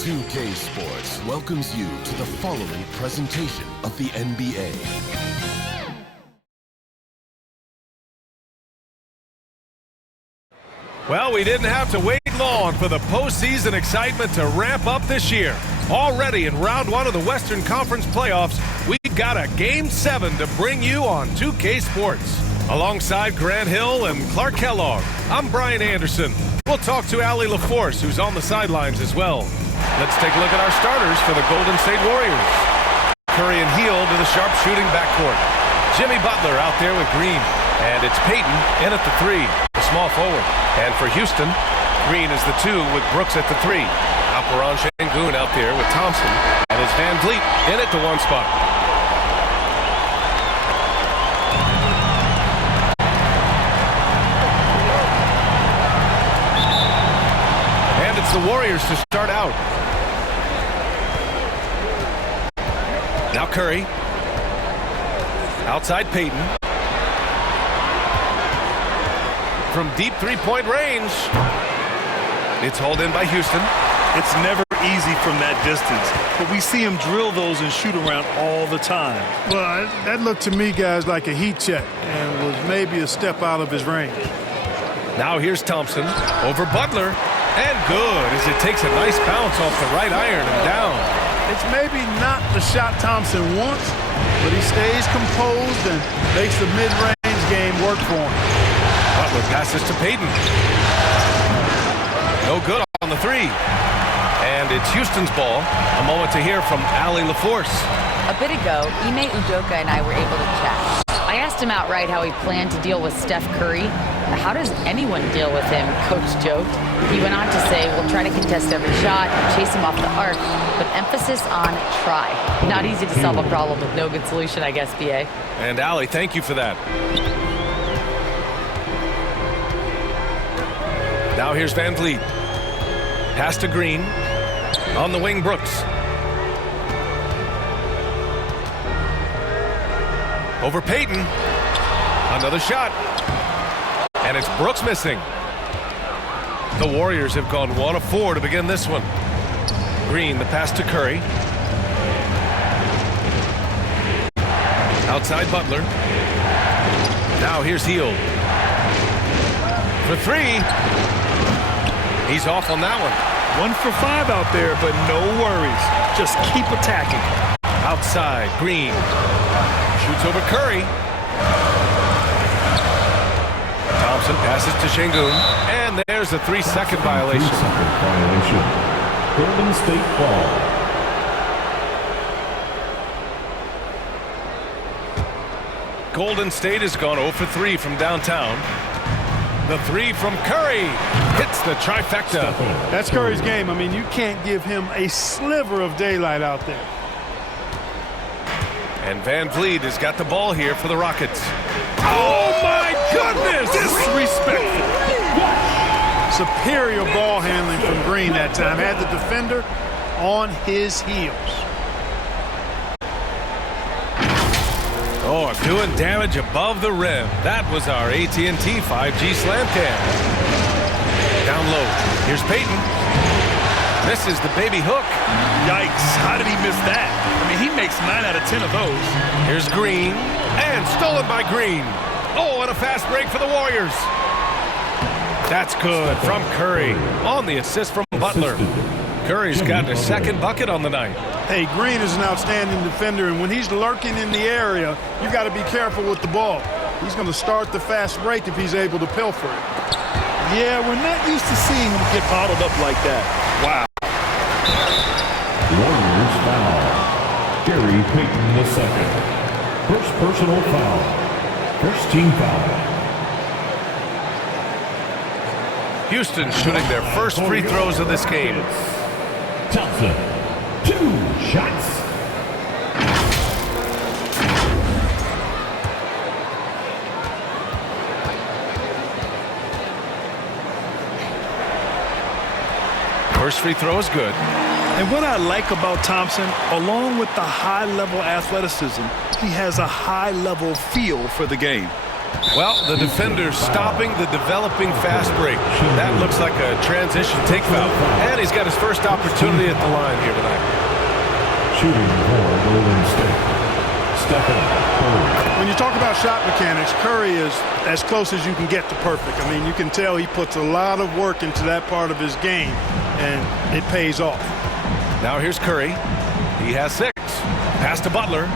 2K Sports welcomes you to the following presentation of the NBA. Well, we didn't have to wait long for the postseason excitement to ramp up this year. Already in round one of the Western Conference playoffs, we've got a Game 7 to bring you on 2K Sports. Alongside Grant Hill and Clark Kellogg, I'm Brian Anderson. We'll talk to Allie LaForce, who's on the sidelines as well. Let's take a look at our starters for the Golden State Warriors. Curry and Hield to the sharpshooting backcourt. Jimmy Butler out there with Green. And it's Payton in at the three, the small forward. And for Houston, Green is the two with Brooks at the three. Alperon Şengün out there with Thompson. And it's Van Vliet in at the one spot. And it's the Warriors to start out. Now Curry. Outside Payton. From deep three-point range. It's hauled in by Houston. It's never easy from that distance, but we see him drill those and shoot around all the time. Well, that looked to me, guys, like a heat check and was maybe a step out of his range. Now here's Thompson over Butler. And good as it takes a nice bounce off the right iron and down. It's maybe not the shot Thompson wants, but he stays composed and makes the mid-range game work for him. Butler passes to Payton. No good on the three. And it's Houston's ball. A moment to hear from Allie LaForce. A bit ago, Ime Udoka and I were able to chat. I asked him outright how he planned to deal with Steph Curry. How does anyone deal with him? Coach joked. He went on to say, we'll try to contest every shot, chase him off the arc, but emphasis on try. Not easy to solve a problem with no good solution, I guess, BA. And Allie, thank you for that. Now here's Van Vliet. Pass to Green. On the wing, Brooks. Over Payton. Another shot. And it's Brooks missing. The Warriors have gone 1 of 4 to begin this one. Green, the pass to Curry. Outside Butler. Now here's Hield. For three. He's off on that one. 1 for 5 out there, but no worries. Just keep attacking. Outside, Green. Shoots over Curry. Thompson passes to Şengün. And there's a 3-second violation. 3-second violation. Golden State ball. Golden State has gone 0 for 3 from downtown. The three from Curry hits the trifecta. That's Curry's game. I mean, you can't give him a sliver of daylight out there. And Van Vliet has got the ball here for the Rockets. Oh, my goodness! Disrespectful. Superior ball handling from Green that time. Had the defender on his heels. Oh, doing damage above the rim. That was our AT&T 5G slam cam. Down low. Here's Payton. Misses the baby hook. Yikes. How did he miss that? I mean, he makes 9 out of 10 of those. Here's Green. And stolen by Green. Oh, and a fast break for the Warriors. That's good from Curry on the assist from Butler. Curry's gotten a second bucket on the night. Hey, Green is an outstanding defender, and when he's lurking in the area, you got to be careful with the ball. He's going to start the fast break if he's able to pilfer it. Yeah, we're not used to seeing him get bottled up like that. Wow. Warriors foul. Gary Payton II. First personal foul. First team foul. Houston shooting their first free throws of this game. Thompson, 2 shots. First free throw is good. And what I like about Thompson, along with the high-level athleticism, he has a high-level feel for the game. Well, the defender stopping the developing fast break. That looks like a transition take foul. And he's got his first opportunity at the line here tonight. Shooting for Golden State. Stephen Curry. When you talk about shot mechanics, Curry is as close as you can get to perfect. I mean, you can tell he puts a lot of work into that part of his game, and it pays off. Now here's Curry. He has 6. Pass to Butler.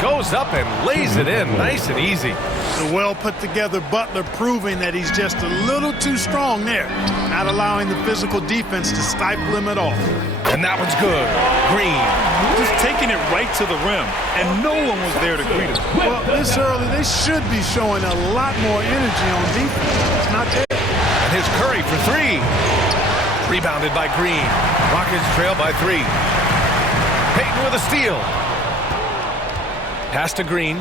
Goes up and lays it in nice and easy. The well put together Butler proving that he's just a little too strong there, not allowing the physical defense to stifle him at all. And that one's good. Green. Just taking it right to the rim, and no one was there to greet him. Well, this early, they should be showing a lot more energy on defense. It's not there. And here's Curry for 3. Rebounded by Green. Rockets trail by 3. Payton with a steal. Pass to Green.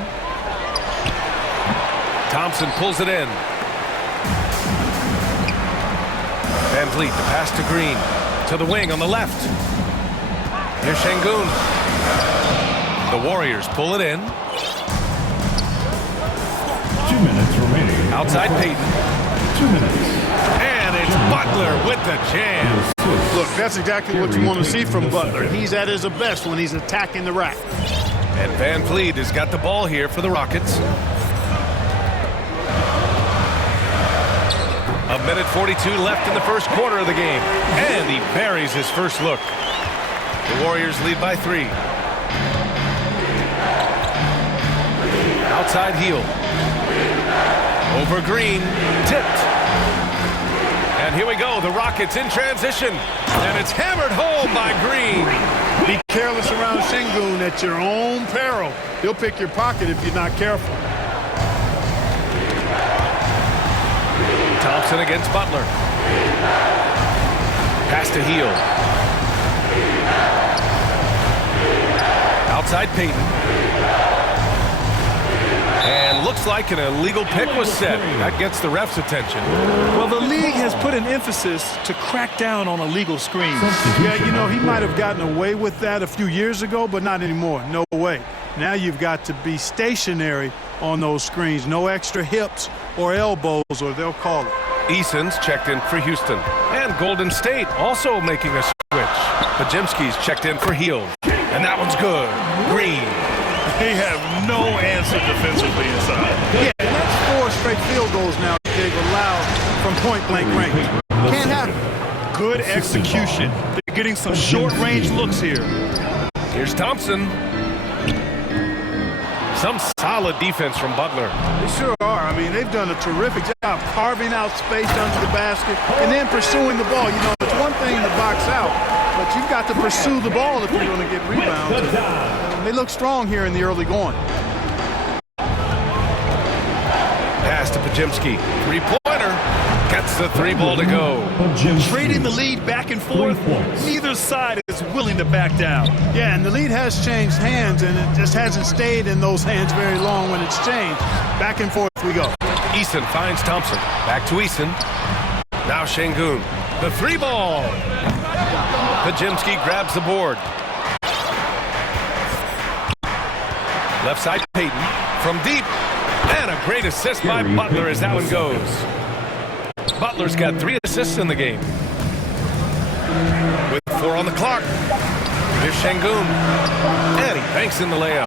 Thompson pulls it in. Van Vliet, the pass to Green. To the wing on the left. Here's Şengün. The Warriors pull it in. 2 minutes remaining. Outside Payton. 2 minutes. And it's Butler with the jam. Look, that's exactly what you want to see from Butler. He's at his best when he's attacking the rack. And Van Vliet has got the ball here for the Rockets. A minute 42 left in the first quarter of the game. And he buries his first look. The Warriors lead by 3. Outside heel. Over Green. Tipped. And here we go. The Rockets in transition. And it's hammered home by Green. Be careless around Şengün at your own peril. He'll pick your pocket if you're not careful. Thompson against Butler. Pass to Heel. Outside Payton. And looks like an illegal pick was set. That gets the ref's attention. Well, the league has put an emphasis to crack down on illegal screens. Yeah, you know, he might have gotten away with that a few years ago, but not anymore. No way. Now you've got to be stationary on those screens. No extra hips or elbows, or they'll call it. Eason's checked in for Houston. And Golden State also making a switch. Podziemski's checked in for Heel. And that one's good. Green. They have no answer defensively inside. Yeah, and that's 4 straight field goals now they've allowed from point-blank range. Can't happen. Good execution. They're getting some short-range looks here. Here's Thompson. Some solid defense from Butler. They sure are. I mean, they've done a terrific job carving out space under the basket and then pursuing the ball. You know, it's one thing to box out, but you've got to pursue the ball if you're going to get rebounds. They look strong here in the early going. Pass to Podziemski. 3-pointer. Gets the 3 ball to go. Trading the lead back and forth. Neither side is willing to back down. Yeah, and the lead has changed hands, and it just hasn't stayed in those hands very long when it's changed. Back and forth we go. Eason finds Thompson. Back to Eason. Now Şengün. The 3 ball. Podziemski grabs the board. Left side Payton. From deep. And a great assist by Butler as that one goes. Butler's got 3 assists in the game. With 4 on the clock. Here's Şengün. And he banks in the layup.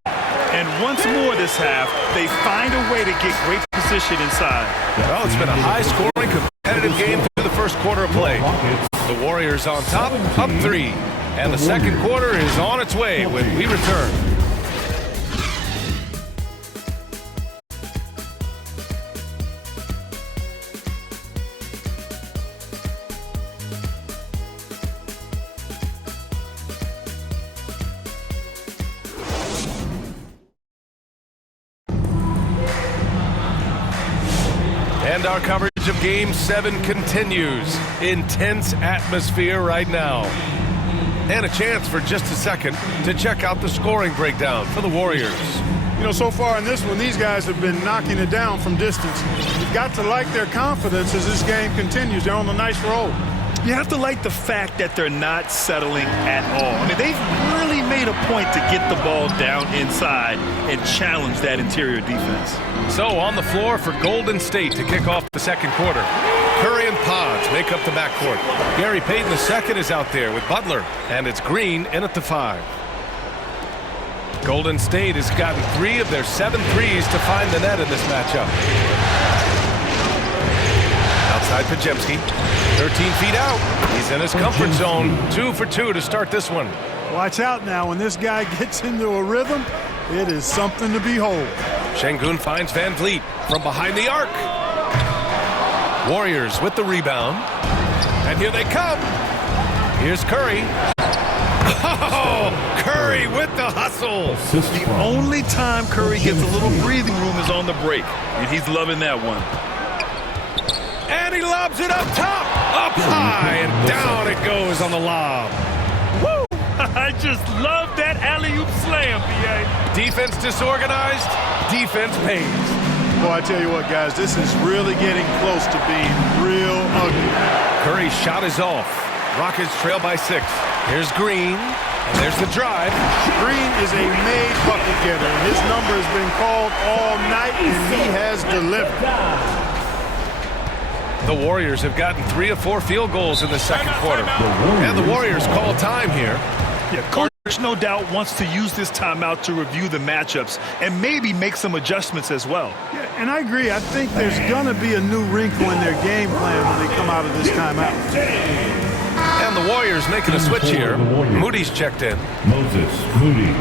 And once more this half, they find a way to get great position inside. Well, it's been a high-scoring, competitive game through the first quarter of play. The Warriors on top, up 3. And the second quarter is on its way when we return. And our coverage of Game 7 continues. Intense atmosphere right now. And a chance for just a second to check out the scoring breakdown for the Warriors. You know, so far in this one, these guys have been knocking it down from distance. You've got to like their confidence as this game continues. They're on a nice roll. You have to like the fact that they're not settling at all. I mean, they've really made a point to get the ball down inside and challenge that interior defense. So on the floor for Golden State to kick off the second quarter. Curry and Podge make up the backcourt. Gary Payton II is out there with Butler, and it's Green in at the 5. Golden State has gotten 3 of their 7 threes to find the net in this matchup. Outside Podziemski, 13 feet out. He's in his comfort zone. 2 for 2 to start this one. Watch out now. When this guy gets into a rhythm, it is something to behold. Şengün finds Van Vliet from behind the arc. Warriors with the rebound. And here they come. Here's Curry. Oh, Curry with the hustle. The only time Curry gets a little breathing room is on the break, and he's loving that one. And he lobs it up top, up high, and down it goes on the lob. Woo! I just love that alley-oop slam, B.A. Defense disorganized, defense pays. Boy, I tell you what, guys, this is really getting close to being real ugly. Curry's shot is off. Rockets trail by 6. Here's Green, and there's the drive. Green is a made bucket getter, and his number has been called all night, and he has delivered. The Warriors have gotten 3 of 4 field goals in the second quarter. And the Warriors call time here. Yeah, Coach no doubt wants to use this timeout to review the matchups and maybe make some adjustments as well. Yeah, and I agree. I think there's going to be a new wrinkle in their game plan when they come out of this timeout. And the Warriors making a switch here. Moody's checked in. Moses Moody.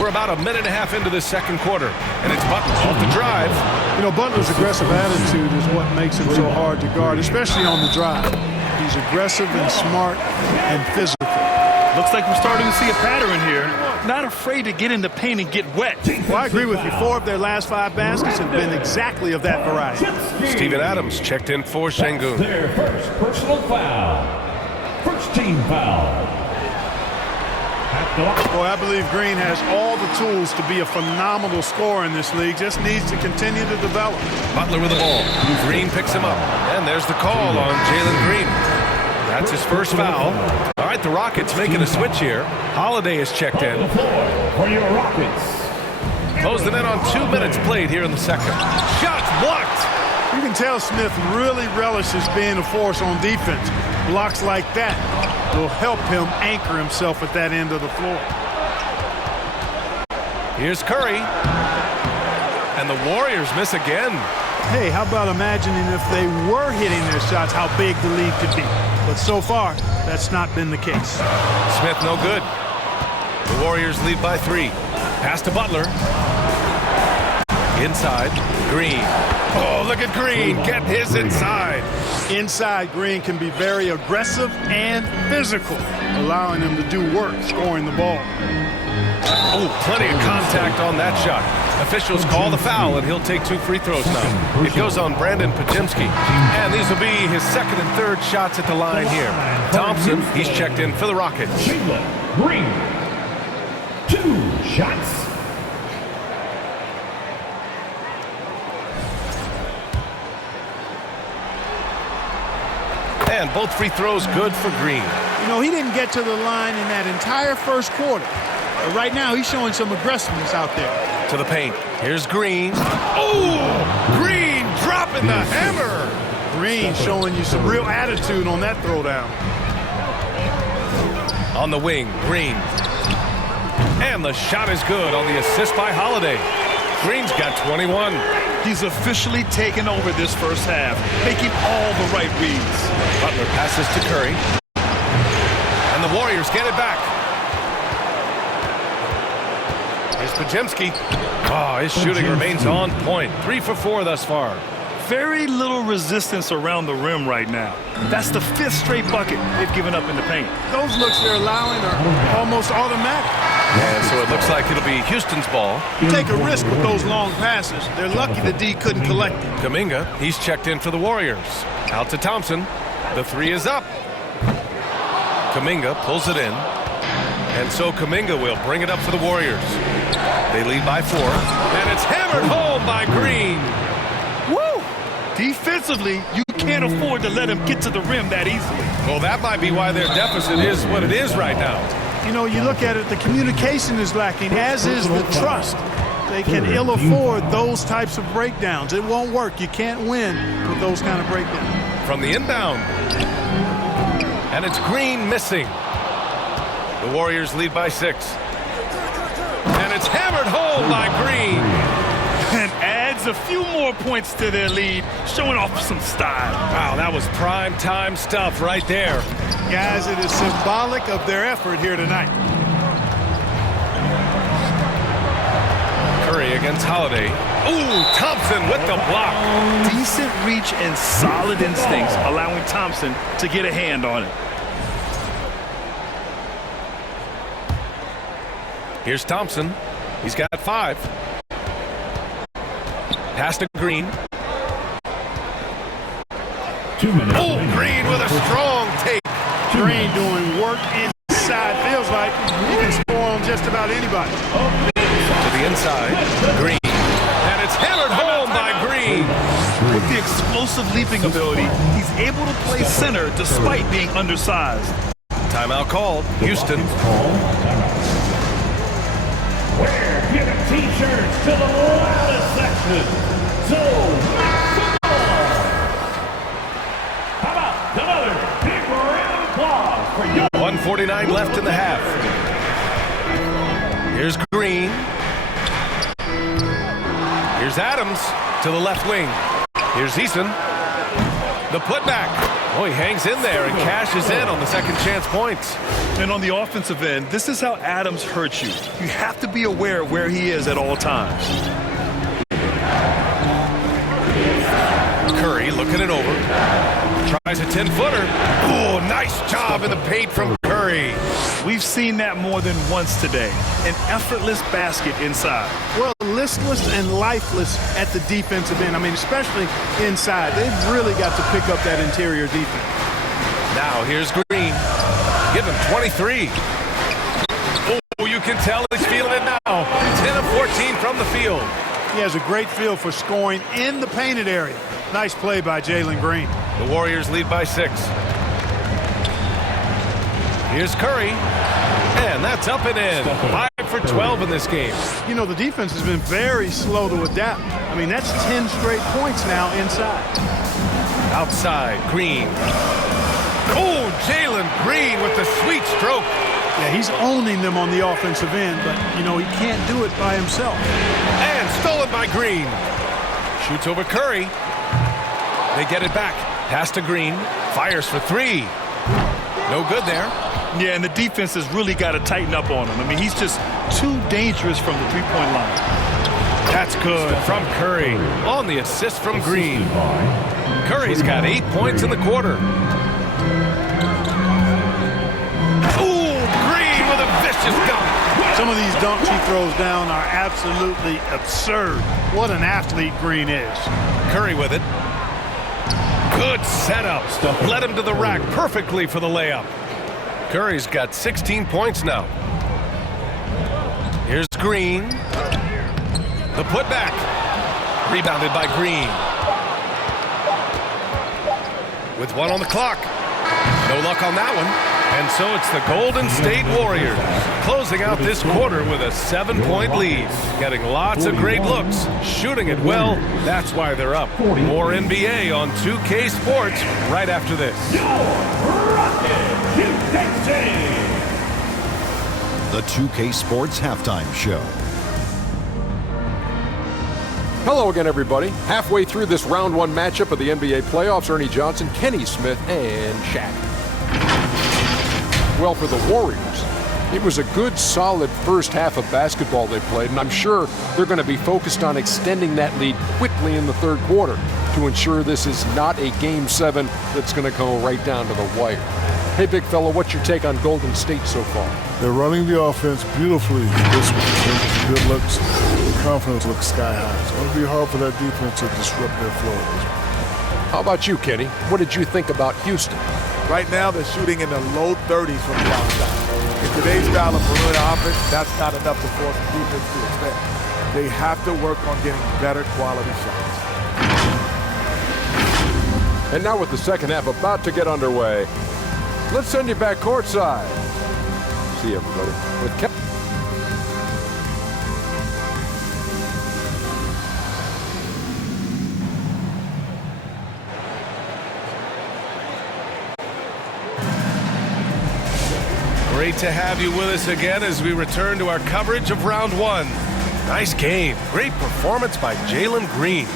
We're about a minute and a half into this second quarter, and it's Butler off the drive. You know, Butler's aggressive attitude is what makes him so hard to guard, especially on the drive. He's aggressive and smart and physical. Looks like we're starting to see a pattern here. Not afraid to get in the paint and get wet. Well, I agree with you. 4 of their last 5 baskets have been exactly of that variety. Steven Adams checked in for Şengün. Their first personal foul. First team foul. Boy, I believe Green has all the tools to be a phenomenal scorer in this league. Just needs to continue to develop. Butler with the ball. Green picks him up. And there's the call on Jalen Green. That's his first foul. All right, the Rockets making a switch here. Holiday is checked in. For your Rockets. Close the net on 2 minutes played here in the second. Shots blocked. You can tell Smith really relishes being a force on defense. Blocks like that will help him anchor himself at that end of the floor. Here's Curry. And the Warriors miss again. Hey, how about imagining if they were hitting their shots, how big the lead could be. But so far, that's not been the case. Smith no good. The Warriors lead by 3. Pass to Butler. Inside, Green. Oh, look at Green. Get his inside. Inside, Green can be very aggressive and physical, allowing him to do work scoring the ball. Oh, plenty of contact on that shot. Officials call the foul, and he'll take 2 free throws now. It goes on Brandon Podziemski. And these will be his second and third shots at the line here. Thompson, he's checked in for the Rockets. Green. 2 shots. And both free throws good for Green. You know, he didn't get to the line in that entire first quarter. But right now, he's showing some aggressiveness out there. To the paint. Here's Green. Oh! Green dropping the hammer! Green showing you some real attitude on that throwdown. On the wing, Green. And the shot is good on the assist by Holiday. Green's got 21. He's officially taken over this first half, making all the right reads. Butler passes to Curry. And the Warriors get it back. Here's Podziemski. Oh, his shooting remains on point. 3 for 4 thus far. Very little resistance around the rim right now. That's the 5th straight bucket they've given up in the paint. Those looks they're allowing are almost automatic. And so it looks like it'll be Houston's ball. You take a risk with those long passes. They're lucky the D couldn't collect it. Kuminga, he's checked in for the Warriors. Out to Thompson. The 3 is up. Kuminga pulls it in. And so Kuminga will bring it up for the Warriors. They lead by 4. And it's hammered home by Green. Woo! Defensively, you can't afford to let him get to the rim that easily. Well, that might be why their deficit is what it is right now. You know, you look at it, the communication is lacking, as is the trust. They can ill afford those types of breakdowns. It won't work. You can't win with those kind of breakdowns. From the inbound. And it's Green missing. The Warriors lead by 6. And it's hammered home by Green. And adds a few more points to their lead, showing off some style. Wow, that was prime time stuff right there. Guys, it is symbolic of their effort here tonight. Curry against Holiday. Ooh, Thompson with the block. Decent reach and solid instincts, allowing Thompson to get a hand on it. Here's Thompson. He's got 5. Pass to Green. 2 minutes. Oh, Green with a strong take. Green doing work inside. Feels like he can score on just about anybody. To the inside. Green. And it's hammered home by Green. With the explosive leaping ability, he's able to play center despite being undersized. Timeout called. Houston. We're giving T-shirts to the loudest section. So, make some noise. How about another big round of applause for you? 1:49 left in the half. Here's Green. Here's Adams to the left wing. Here's Eason. The putback. Oh, he hangs in there and cashes in on the second chance points. And on the offensive end, this is how Adams hurts you. You have to be aware of where he is at all times. Curry looking it over. Tries a 10-footer. Oh, nice job in the paint from Curry. We've seen that more than once today. An effortless basket inside. Well, listless and lifeless at the defensive end. I mean, especially inside. They've really got to pick up that interior defense. Now here's Green. Give him 23. Oh, you can tell he's feeling it now. 10 of 14 from the field. He has a great feel for scoring in the painted area. Nice play by Jalen Green. The Warriors lead by 6. Here's Curry. And that's up and in. 5 for 12 in this game. You know, the defense has been very slow to adapt. I mean, that's 10 straight points now inside. Outside, Green. Oh, Jalen Green with the sweet stroke. Yeah, he's owning them on the offensive end, but, you know, he can't do it by himself. And stolen by Green. Shoots over Curry. They get it back. Pass to Green. Fires for 3. No good there. Yeah, and the defense has really got to tighten up on him. I mean, he's just too dangerous from the three-point line. That's good from Curry on the assist from Green. Curry's got 8 points in the quarter. Ooh, Green with a vicious dunk. Some of these dunks he throws down are absolutely absurd. What an athlete Green is. Curry with it. Good setup. Led him to the rack perfectly for the layup. Curry's got 16 points now. Here's Green. The putback. Rebounded by Green. With 1 on the clock. No luck on that one. And so it's the Golden State Warriors closing out this quarter with a 7-point lead. Getting lots of great looks. Shooting it well. That's why they're up. More NBA on 2K Sports right after this. The 2K Sports Halftime Show. Hello again, everybody. Halfway through this round 1 matchup of the NBA playoffs, Ernie Johnson, Kenny Smith, and Shaq. Well, for the Warriors, it was a good, solid first half of basketball they played, and I'm sure they're going to be focused on extending that lead quickly in the third quarter to ensure this is not a Game 7 that's going to go right down to the wire. Hey, big fella, what's your take on Golden State so far? They're running the offense beautifully this week. Good looks, the confidence looks sky high. It's going to be hard for that defense to disrupt their flow this week. How about you, Kenny? What did you think about Houston? Right now, they're shooting in the low 30s from the outside. In today's style of perimeter offense, that's not enough to force the defense to expect. They have to work on getting better quality shots. And now with the second half about to get underway, let's send you back courtside. See everybody. With Great to have you with us again as we return to our coverage of round one. Nice game. Great performance by Jalen Green.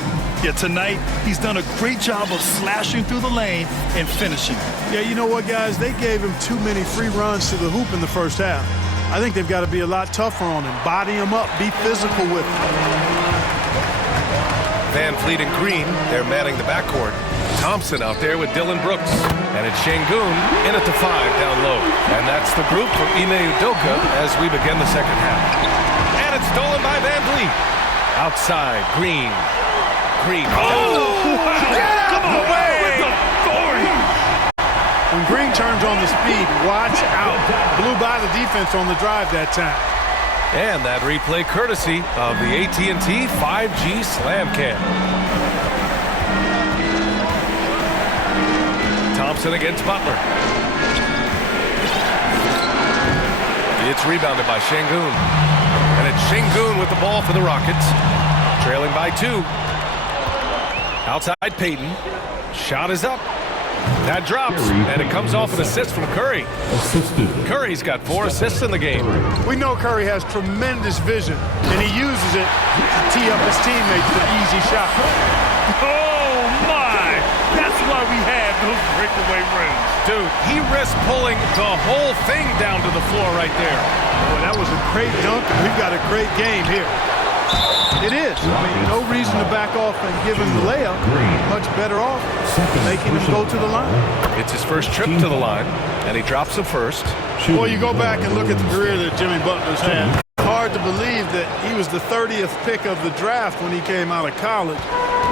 Yeah, tonight he's done a great job of slashing through the lane and finishing. Yeah, you know what, guys? They gave him too many free runs to the hoop in the first half. I think they've got to be a lot tougher on him. Body him up. Be physical with him. Van Vliet and Green, they're manning the backcourt. Thompson out there with Dylan Brooks. And it's Şengün in at the 5 down low. And that's the group for Ime Udoka as we begin the second half. And it's stolen by Van Vliet. Outside, Green. Oh, wow. Come on, with authority. When Green turns on the speed, watch out. Blew by the defense on the drive that time. And that replay courtesy of the AT&T 5G Slam Cam. Thompson against Butler. It's rebounded by Şengün. And it's Şengün with the ball for the Rockets. Trailing by 2. Outside Payton. Shot is up. That drops, and it comes off an assist from Curry. Curry's got 4 assists in the game. We know Curry has tremendous vision, and he uses it to tee up his teammates for easy shots. Oh, my. That's why we have those breakaway rims. Dude, he risked pulling the whole thing down to the floor right there. Well, that was a great dunk, and we've got a great game here. It is. I mean, no reason to back off and give him the layup. Much better off making him go to the line. It's his first trip to the line, and he drops the first. Well, you go back and look at the career that Jimmy Butler's had. Hard to believe that he was the 30th pick of the draft when he came out of college.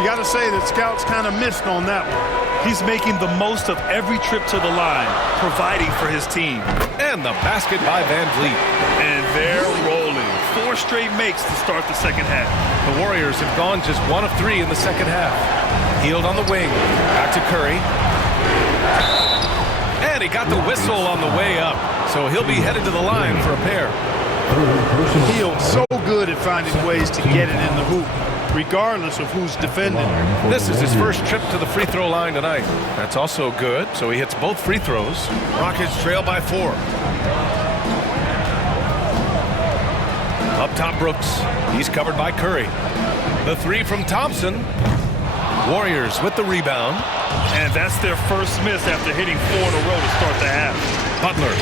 You got to say that scouts kind of missed on that one. He's making the most of every trip to the line, providing for his team. And the basket by Van Vliet. And they're rolling. 4 straight makes to start the second half. The Warriors have gone just 1 of 3 in the second half. Hield on the wing. Back to Curry. And he got the whistle on the way up. So he'll be headed to the line for a pair. Hield so good at finding ways to get it in the hoop, regardless of who's defending. This is his first trip to the free throw line tonight. That's also good, so he hits both free throws. Rockets trail by 4. Up top, Brooks. He's covered by Curry. The 3 from Thompson. Warriors with the rebound. And that's their first miss after hitting 4 in a row to start the half. Butler.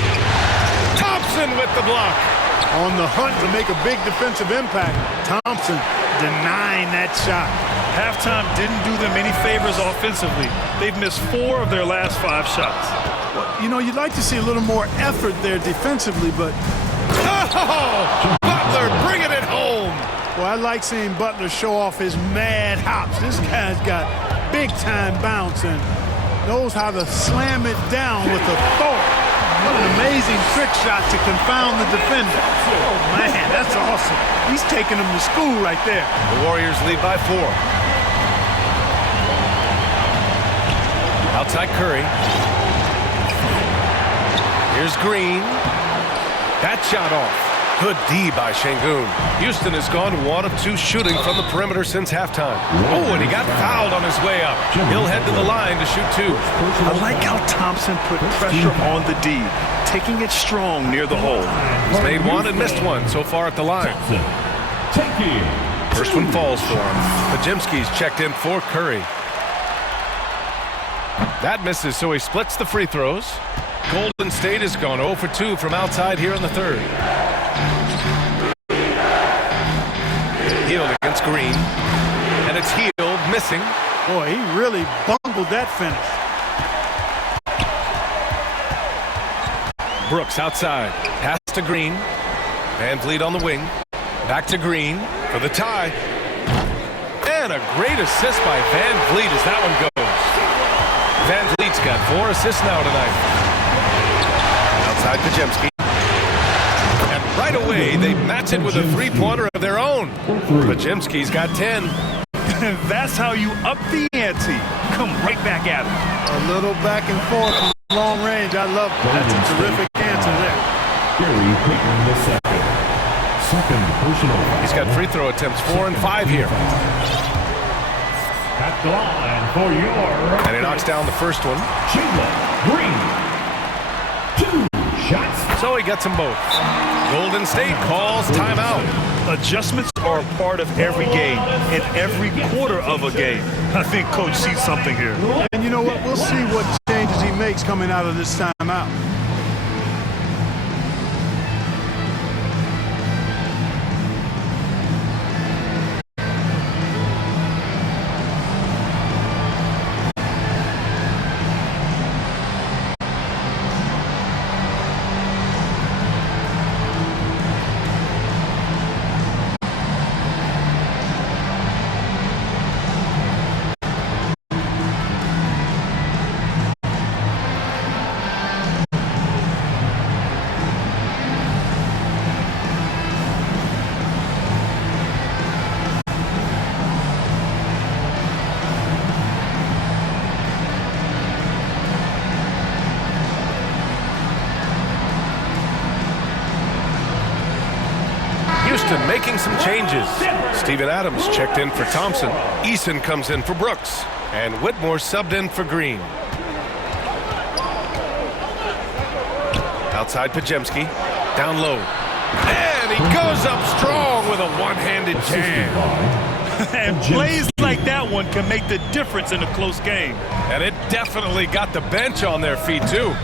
Thompson with the block. On the hunt to make a big defensive impact, Thompson denying that shot. Halftime didn't do them any favors offensively. They've missed 4 of their last 5 shots. Well, you know, you'd like to see a little more effort there defensively, but... Oh! Butler bringing it home! Well, I like seeing Butler show off his mad hops. This guy's got big-time bounce and knows how to slam it down with authority. What an amazing trick shot to confound the defender. Oh, man, that's awesome. He's taking them to school right there. The Warriors lead by 4. Outside Curry. Here's Green. That shot off. Good D by Şengün. Houston has gone 1 of 2 shooting from the perimeter since halftime. Oh, and he got fouled on his way up. He'll head to the line to shoot 2. I like how Thompson put pressure on the D, taking it strong near the hole. He's made 1 and missed 1 so far at the line. First one falls for him. Podziemski's checked in for Curry. That misses, so he splits the free throws. Golden State has gone 0 for 2 from outside here in the third. Hield against Green. And it's Hield missing. Boy, he really bungled that finish. Brooks outside. Pass to Green. Van Vliet on the wing. Back to Green for the tie. And a great assist by Van Vliet as that one goes. Van Vliet's got 4 assists now tonight. Outside Podziemski. And right away, they match it with a 3-pointer of their own. Podziemski's got 10. And that's how you up the ante. Come right back at him. A little back and forth from long range. I love it. That's a terrific answer there. Gary Payton the second. Second personal foul. He's got free throw attempts 4 and 5 here. At the line for your... And he knocks down the first one. Chandler Green. 2 shots. So he gets them both. Golden State calls timeout. Adjustments are a part of every game, in every quarter of a game. I think Coach sees something here. And you know what? We'll see what changes he makes coming out of this timeout. Houston making some changes. Steven Adams checked in for Thompson. Eason comes in for Brooks. And Whitmore subbed in for Green. Outside Pajemski. Down low. And he goes up strong with a one-handed jam. And plays like that one can make the difference in a close game. And it definitely got the bench on their feet, too.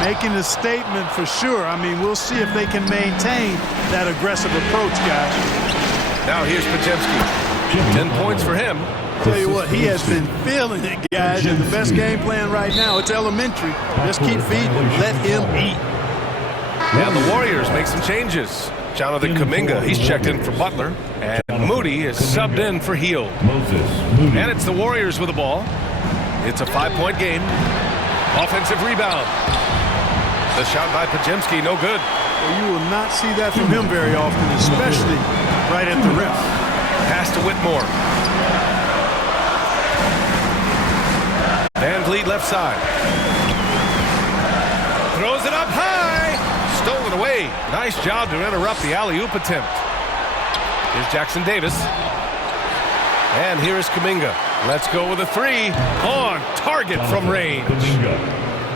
Making a statement for sure. I mean, we'll see if they can maintain that aggressive approach, guys. Now here's Pajemski. 10 points for him. Tell you what, he has been feeling it, guys. And the best game plan right now, it's elementary. Just keep feeding. Let him eat. And the Warriors make some changes. Jonathan Kuminga, he's checked in for Butler. And Moody is subbed in for Hield. And it's the Warriors with the ball. It's a 5-point game. Offensive rebound. The shot by Pajemski, no good. Well, you will not see that from him very often, especially right at the rim. Pass to Whitmore. Van Vliet left side. Throws it up high. Stolen away. Nice job to interrupt the alley-oop attempt. Here's Jackson Davis. And here is Kuminga. Let's go with a 3 on target from range.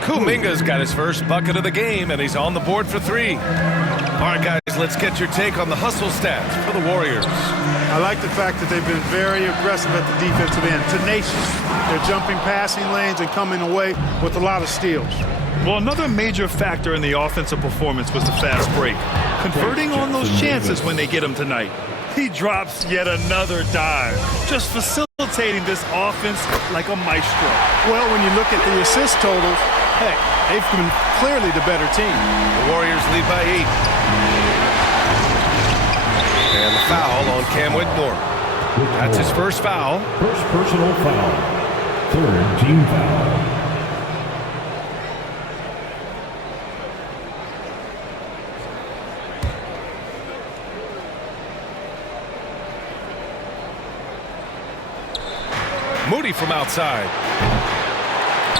Kuminga's got his first bucket of the game, and he's on the board for 3. All right, guys, let's get your take on the hustle stats for the Warriors. I like the fact that they've been very aggressive at the defensive end, tenacious. They're jumping passing lanes and coming away with a lot of steals. Well, another major factor in the offensive performance was the fast break. Converting on those chances when they get them tonight. He drops yet another dive, just facilitating this offense like a maestro. Well, when you look at the assist totals, heck, they've been clearly the better team. The Warriors lead by 8. And the foul on Cam Whitmore. That's his first foul. First personal foul. Third team foul. Moody from outside.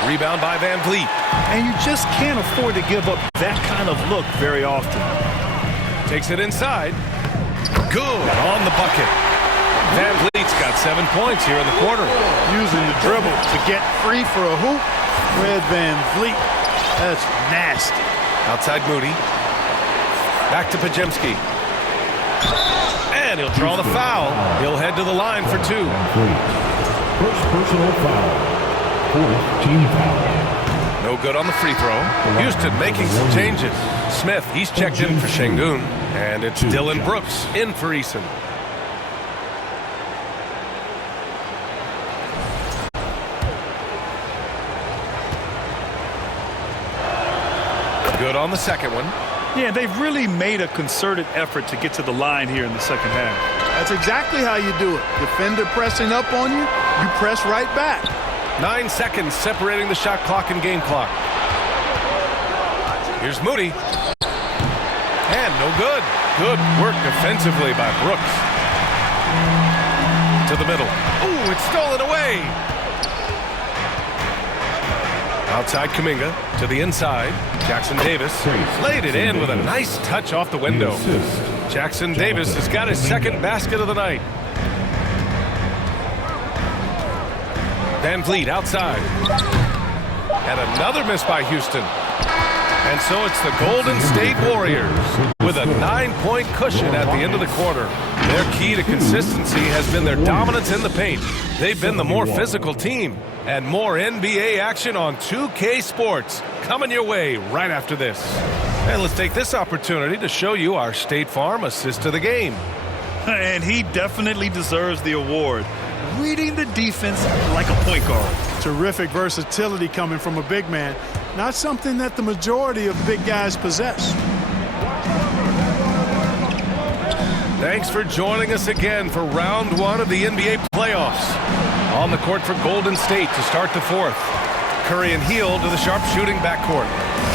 Rebound by Van Vliet. And you just can't afford to give up that kind of look very often. Takes it inside. Good on the bucket. Van Vliet's got 7 points here in the quarter. Using the dribble to get free for a hoop. Red Van Vliet. That's nasty. Outside Moody. Back to Pajemski. And he'll draw the foul. He'll head to the line for 2. First personal foul. Fourth team foul. No good on the free throw. Houston making some changes. Smith, he's checked in for Şengün. And it's Dylan Brooks in for Eason. Good on the second one. Yeah, they've really made a concerted effort to get to the line here in the second half. That's exactly how you do it. Defender pressing up on you, you press right back. 9 seconds separating the shot clock and game clock. Here's Moody. And no good. Good work defensively by Brooks. to the middle. Ooh, it's stolen away. Outside Kuminga to the inside. Jackson Davis laid it in with a nice touch off the window. Jackson Davis has got his second basket of the night. Van Vliet outside. And another miss by Houston. And so it's the Golden State Warriors with a 9-point cushion at the end of the quarter. Their key to consistency has been their dominance in the paint. They've been the more physical team. And more NBA action on 2K Sports coming your way right after this. And let's take this opportunity to show you our State Farm assist to the game. And he definitely deserves the award. Reading the defense like a point guard. Terrific versatility coming from a big man. Not something that the majority of big guys possess. Thanks for joining us again for round one of the NBA playoffs. On the court for Golden State to start the fourth. Curry and Hield to the sharpshooting backcourt.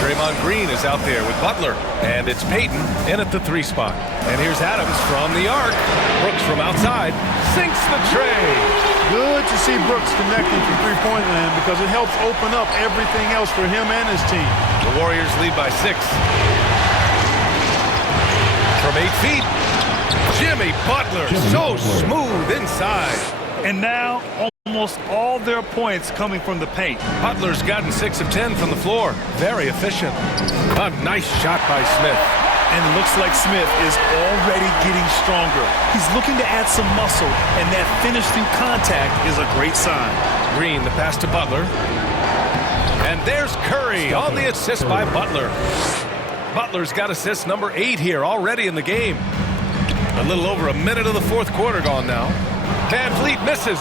Draymond Green is out there with Butler. And it's Payton in at the 3 spot. And here's Adams from the arc. Brooks from outside sinks the tray. Good to see Brooks connecting from three-point land because it helps open up everything else for him and his team. The Warriors lead by 6. From 8 feet, Jimmy Butler so smooth inside. And now almost all their points coming from the paint. Butler's gotten 6 of 10 from the floor. Very efficient. A nice shot by Smith. And it looks like Smith is already getting stronger. He's looking to add some muscle, and that finish through contact is a great sign. Green, the pass to Butler. And there's Curry on the assist by Butler. Butler's got assist number 8 here already in the game. A little over a minute of the fourth quarter gone now. Van Vliet misses.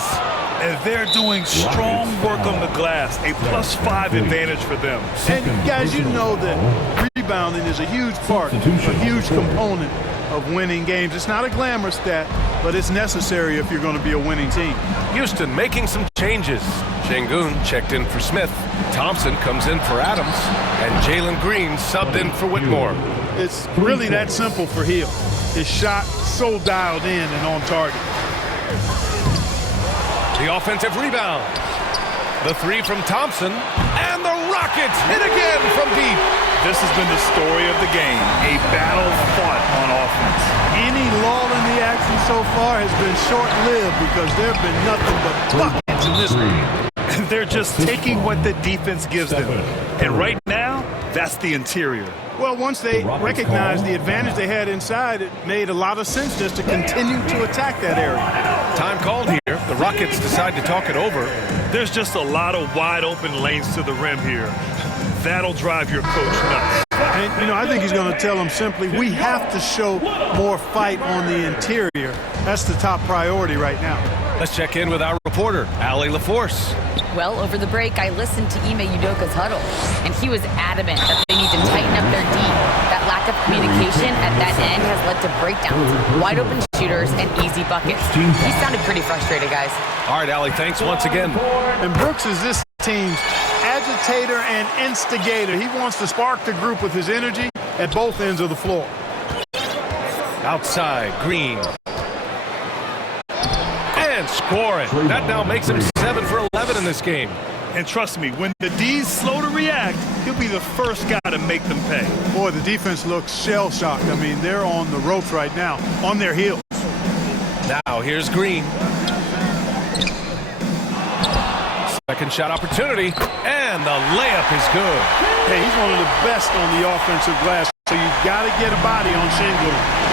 And they're doing strong work on the glass, a +5 advantage for them. And guys, you know that rebounding is a huge part, a huge component of winning games. It's not a glamorous stat, but it's necessary if you're going to be a winning team. Houston making some changes. Şengün checked in for Smith. Thompson comes in for Adams. And Jalen Green subbed in for Whitmore. It's really that simple for Hield. His shot so dialed in and on target. The offensive rebound. The 3 from Thompson. And the Rockets hit again from deep. This has been the story of the game. A battle fought on offense. Any lull in the action so far has been short-lived because there have been nothing but buckets in this one. They're just taking what the defense gives them. And right now, that's the interior. Well, once they recognized the advantage they had inside, it made a lot of sense just to continue to attack that area. Time called here. The Rockets decide to talk it over. There's just a lot of wide open lanes to the rim here. That'll drive your coach nuts. And, you know, I think he's going to tell them simply, we have to show more fight on the interior. That's the top priority right now. Let's check in with our reporter, Allie LaForce. Well, over the break, I listened to Ime Udoka's huddle, and he was adamant that they need to tighten up their D. That lack of communication at that end has led to breakdowns, wide open shooters, and easy buckets. He sounded pretty frustrated, guys. All right, Allie, thanks once again. And Brooks is this team's agitator and instigator. He wants to spark the group with his energy at both ends of the floor. Outside, Green. And score it. That now makes him 7 for 11 in this game. And trust me, when the D's slow to react, he'll be the first guy to make them pay. Boy, the defense looks shell-shocked. I mean, they're on the ropes right now, on their heels. Now, here's Green. Second shot opportunity, and the layup is good. Hey, he's one of the best on the offensive glass, so you've got to get a body on Şengün.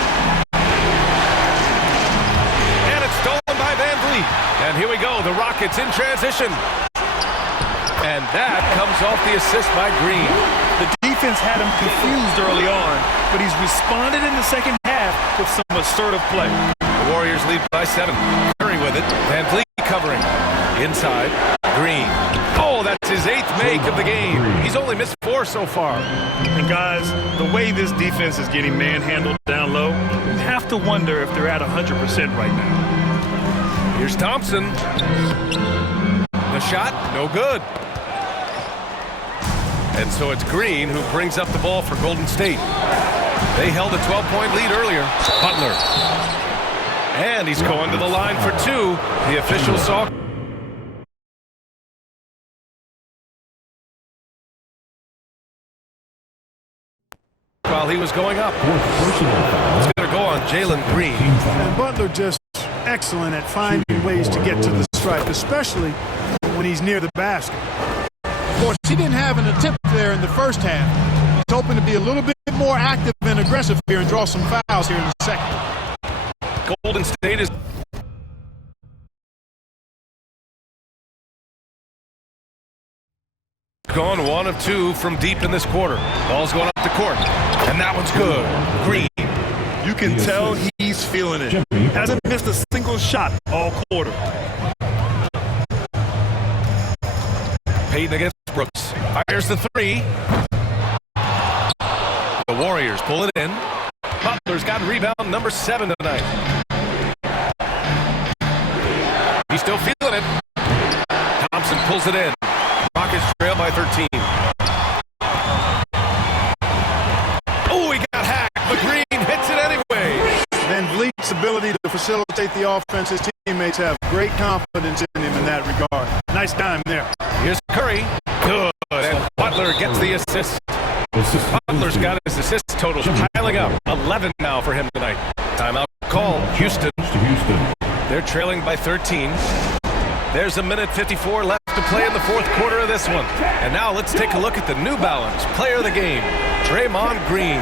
And here we go, the Rockets in transition. And that comes off the assist by Green. The defense had him confused early on, but he's responded in the second half with some assertive play. The Warriors lead by 7. Curry with it. Van Vliet covering. Inside, Green. Oh, that's his 8th make of the game. He's only missed 4 so far. And guys, the way this defense is getting manhandled down low, you have to wonder if they're at 100% right now. Here's Thompson. The shot, no good. And so it's Green who brings up the ball for Golden State. They held a 12-point lead earlier. Butler. And And he's going to the line for two. The official saw. While he was going up. It's going to go on Jalen Green. And Butler just excellent at finding ways to get to the stripe, especially when he's near the basket. Of course, he didn't have an attempt there in the first half. He's hoping to be a little bit more active and aggressive here and draw some fouls here in the second. Golden State is gone 1 of 2 from deep in this quarter. Ball's going up the court, and that one's good. Green. You can tell he's feeling it. Hasn't missed a single shot all quarter. Payton against Brooks. Fires the three. The Warriors pull it in. Butler's got rebound number 7 tonight. He's still feeling it. Thompson pulls it in. Rockets trail by 13. Oh, he got hacked, but Green hits it anyway. Van Vliet's ability to facilitate the offense, his teammates have great confidence in him in that regard. Nice time there. Here's Curry. Good. And Butler gets the assist. Butler's got his assist totals piling up. 11 now for him tonight. Timeout call. Houston. They're trailing by 13. There's 1:54 left to play in the fourth quarter of this one. And now let's take a look at the New Balance player of the game, Draymond Green.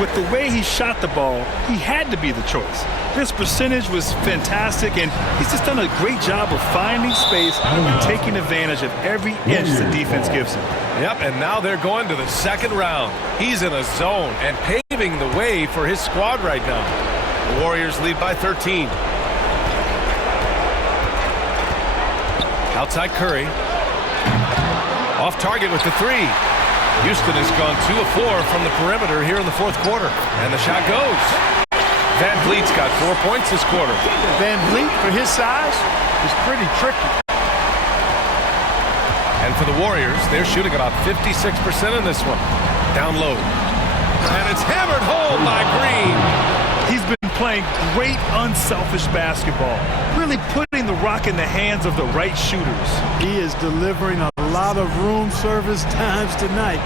With the way he shot the ball, he had to be the choice. His percentage was fantastic, and he's just done a great job of finding space and taking advantage of every inch the defense gives him. Yep, and now they're going to the second round. He's in a zone and paving the way for his squad right now. The Warriors lead by 13. Outside Curry. Off target with the three. Houston has gone 2 of 4 from the perimeter here in the fourth quarter. And the shot goes. Van Vliet's got 4 points this quarter. Van Vliet, for his size, is pretty tricky. And for the Warriors, they're shooting about 56% in this one. Down low. And it's hammered home by Green. He's been playing great unselfish basketball, really putting the rock in the hands of the right shooters. He is delivering a lot of room service times tonight.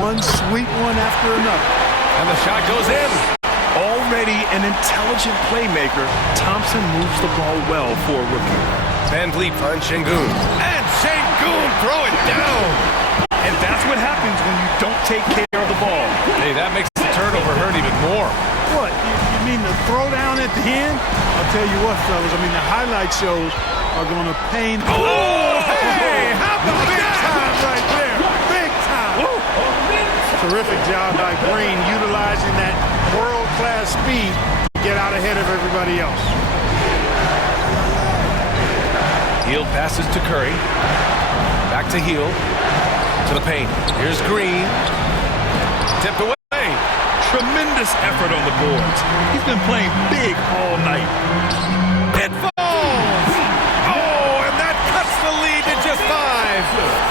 One sweet one after another. And the shot goes in. Already an intelligent playmaker, Thompson moves the ball well for a rookie. Van Vliet finds Şengün. And Şengün throw it down. And that's what happens when you don't take care of the ball. Hey, that makes the turnover hurt even more. What? You mean the throwdown at the end? I'll tell you what, fellas. I mean, the highlight shows are going to pain. Oh, hey! How about big that? time right there. Big time. Woo. Terrific job by Green utilizing that world-class speed to get out ahead of everybody else. Hield passes to Curry. Back to Hield. To the paint. Here's Green. Tipped away. Tremendous effort on the boards. He's been playing big all night. It falls! Oh, and that cuts the lead to just 5.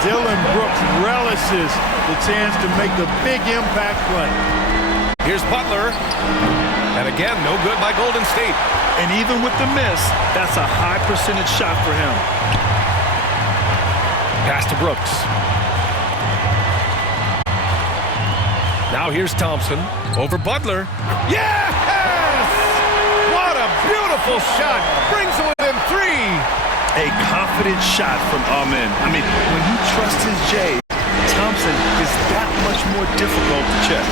Dillon Brooks relishes the chance to make a big impact play. Here's Butler. And again, no good by Golden State. And even with the miss, that's a high percentage shot for him. Pass to Brooks. Now here's Thompson over Butler. Yes! What a beautiful shot. Brings him within 3. A confident shot from Amen. I mean, when you trust his J, Thompson is that much more difficult to check.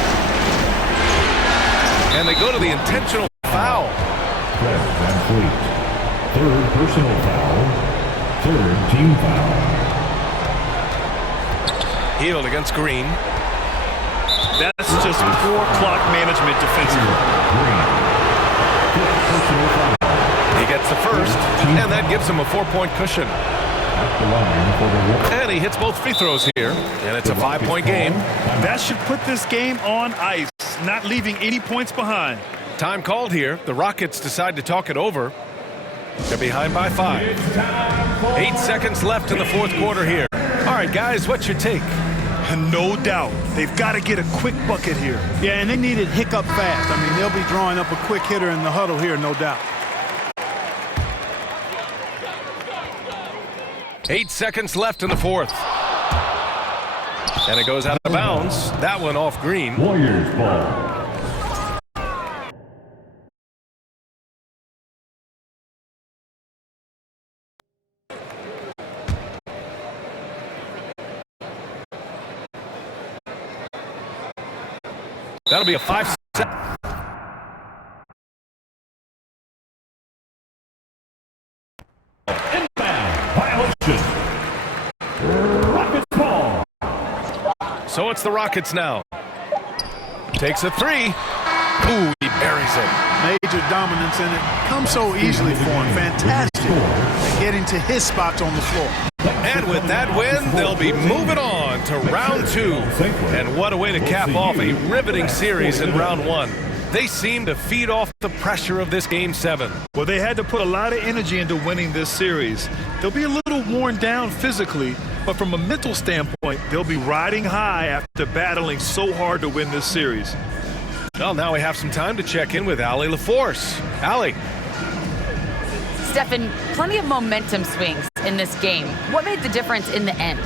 And they go to the intentional foul. Fred Van Vliet. 3rd personal foul. 3rd team foul. Hield against Green. That's just poor clock management defensively. He gets the first, and that gives him a 4-point cushion. And he hits both free throws here, and it's a 5-point game. That should put this game on ice, not leaving any points behind. Time called here. The Rockets decide to talk it over. They're behind by 5. 8 seconds left in the fourth quarter here. All right, guys, what's your take? No doubt. They've got to get a quick bucket here. Yeah, and they need it hiccup fast. I mean, they'll be drawing up a quick hitter in the huddle here, no doubt. 8 seconds left in the fourth. And it goes out of bounds. That one off green. Warriors ball. That'll be a 5-second. Violation. Rockets ball. So it's the Rockets now. Takes a three. Ooh, he buries it. Major dominance in it. Comes so easily for him. Fantastic at getting to his spots on the floor. And with that win, they'll be moving on to round 2. And what a way to cap off a riveting series in round 1. They seem to feed off the pressure of this Game 7. Well, they had to put a lot of energy into winning this series. They'll be a little worn down physically, but from a mental standpoint, they'll be riding high after battling so hard to win this series. Well, now we have some time to check in with Allie LaForce. Allie. Stephen, plenty of momentum swings in this game. What made the difference in the end?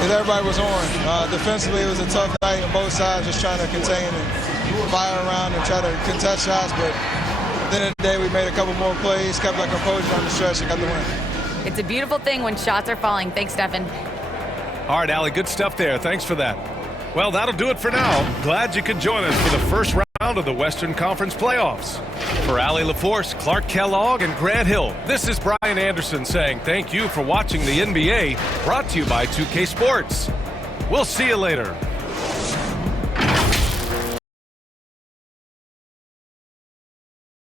Everybody was on. Defensively, it was a tough night on both sides, just trying to contain and fire around and try to contest shots. But at the end of the day, we made a couple more plays, kept our composure on the stretch, and got the win. It's a beautiful thing when shots are falling. Thanks, Stephen. All right, Allie, good stuff there. Thanks for that. Well, that'll do it for now. Glad you could join us for the first round of the Western Conference playoffs. For Allie LaForce, Clark Kellogg, and Grant Hill, this is Brian Anderson saying thank you for watching the NBA, brought to you by 2K Sports. We'll see you later.